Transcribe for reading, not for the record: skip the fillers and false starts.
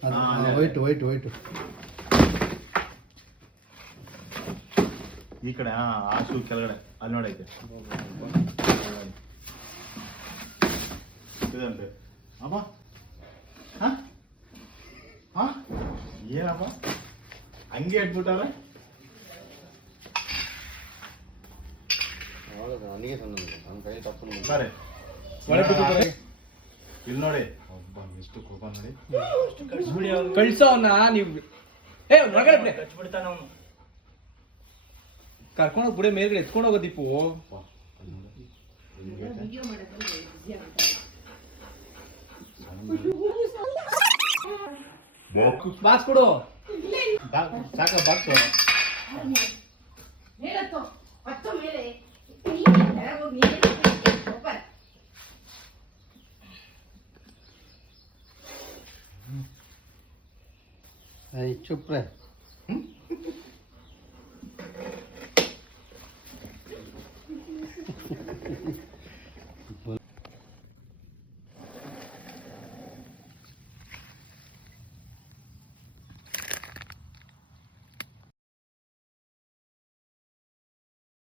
white white white ಈ ಕಡೆ ಆ ಶೂ ಕೆಳಗಡೆ ಅಲ್ಲಿ ನೋಡೈತೆ ಇದಂತೆ ಅಮ್ಮ ಏನಪ್ಪ ಹಂಗೆ ಇಟ್ಬಿಟ್ಟಾರ ಬರ್ರಿ ಇಲ್ಲಿ ನೋಡಿ ಒಬ್ಬ ಎಷ್ಟು ಕೋಪ ನೋಡಿ ಕಳ್ಸೋನ ನೀವು ಕರ್ಕೊಂಡೋಗಿ ಬಿಡಿ ಮೇಲ್ಗಡೆ ಎತ್ಕೊಂಡು ಹೋಗೋ ದೀಪು ಬಾಕ್ಸ್ ಕೊಡು ಸಾಕ ಬಾಕ್ಸು ಚುಪ್ರೆ